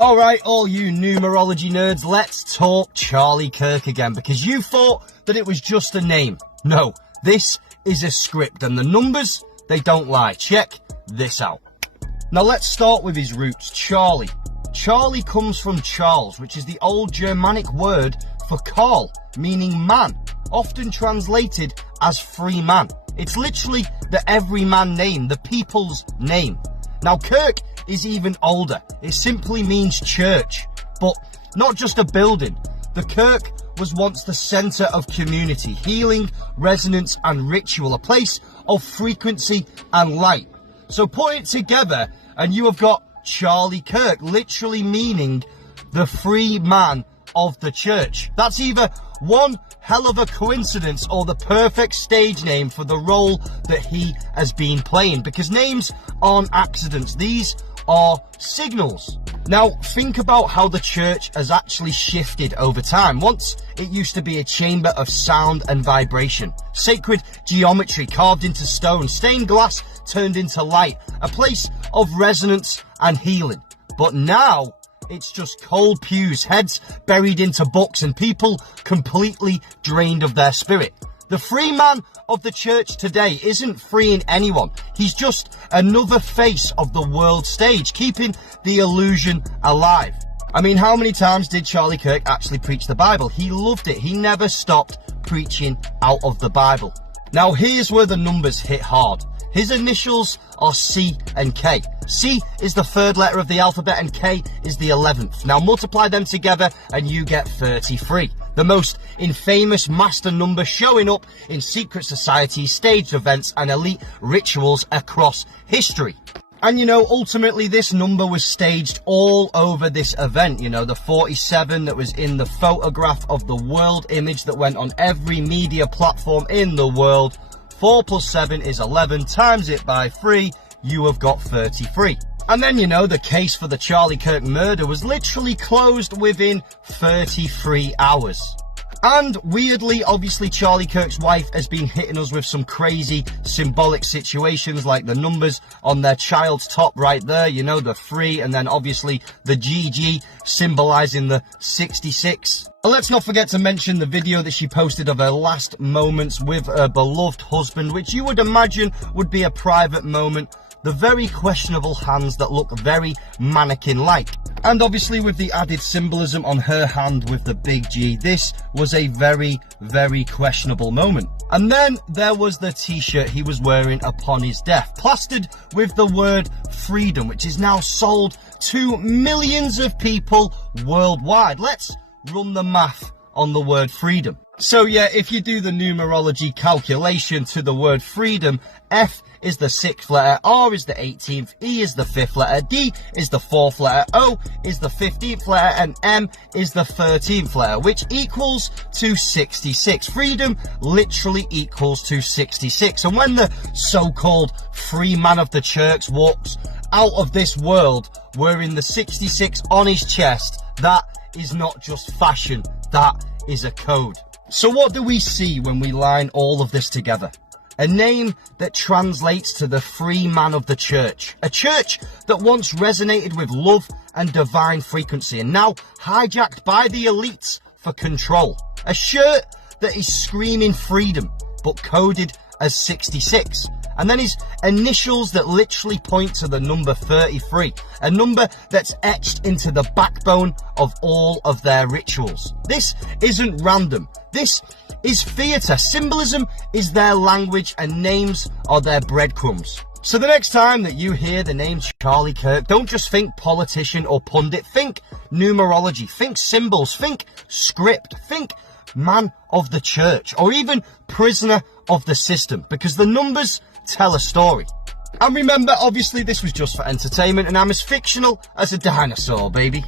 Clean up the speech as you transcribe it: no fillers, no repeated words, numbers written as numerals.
Alright, all you numerology nerds, let's talk Charlie Kirk again, because you thought that it was just a name. No, this is a script, and the numbers, they don't lie. Check this out. Now let's start with his roots, Charlie. Charlie comes from Charles, which is the old Germanic word for Karl, meaning man, often translated as free man. It's literally the everyman name, the people's name. Now Kirk is even older. It simply means church, but not just a building. The kirk was once the centre of community, healing, resonance and ritual, a place of frequency and light. So put it together and you have got Charlie Kirk, literally meaning the free man of the church. That's either one hell of a coincidence or the perfect stage name for the role that he has been playing, because names aren't accidents, these are signals. Now think about how the church has actually shifted over time. Once it used to be a chamber of sound and vibration, sacred geometry carved into stone, stained glass turned into light, a place of resonance and healing. But now it's just cold pews, heads buried into books, and people completely drained of their spirit. The free man of the church today isn't freeing anyone. He's just another face of the world stage, keeping the illusion alive. I mean, how many times did Charlie Kirk actually preach the Bible? He loved it. He never stopped preaching out of the Bible. Now here's where the numbers hit hard. His initials are C and K. C is the third letter of the alphabet and K is the 11th. Now multiply them together and you get 33. The most infamous master number showing up in secret societies, staged events and elite rituals across history. And you know, ultimately this number was staged all over this event. You know, the 47 that was in the photograph of the world image that went on every media platform in the world. 4 plus 7 is 11, times it by 3, you have got 33. And then, you know, the case for the Charlie Kirk murder was literally closed within 33 hours. And weirdly, obviously, Charlie Kirk's wife has been hitting us with some crazy symbolic situations, like the numbers on their child's top right there, you know, the 3, and then obviously the GG symbolizing the 66. And let's not forget to mention the video that she posted of her last moments with her beloved husband, which you would imagine would be a private moment. The very questionable hands that look very mannequin-like. And obviously with the added symbolism on her hand with the big G, this was a very, very questionable moment. And then there was the t-shirt he was wearing upon his death, plastered with the word freedom, which is now sold to millions of people worldwide. Let's run the math on the word freedom. So yeah, if you do the numerology calculation to the word freedom, F is the 6th letter, R is the 18th, E is the 5th letter, D is the 4th letter, O is the 15th letter, and M is the 13th letter, which equals to 66. Freedom literally equals to 66. And when the so-called free man of the church walks out of this world wearing the 66 on his chest, that is not just fashion, that is a code. So what do we see when we line all of this together? A name that translates to the free man of the church. A church that once resonated with love and divine frequency and now hijacked by the elites for control. A shirt that is screaming freedom but coded as 66. And then his initials that literally point to the number 33. A number that's etched into the backbone of all of their rituals. This isn't random. This is theatre. Symbolism is their language and names are their breadcrumbs. So the next time that you hear the name Charlie Kirk, don't just think politician or pundit. Think numerology, think symbols, think script, think man of the church, or even prisoner of the system, because the numbers tell a story. And remember, obviously this was just for entertainment and I'm as fictional as a dinosaur, baby.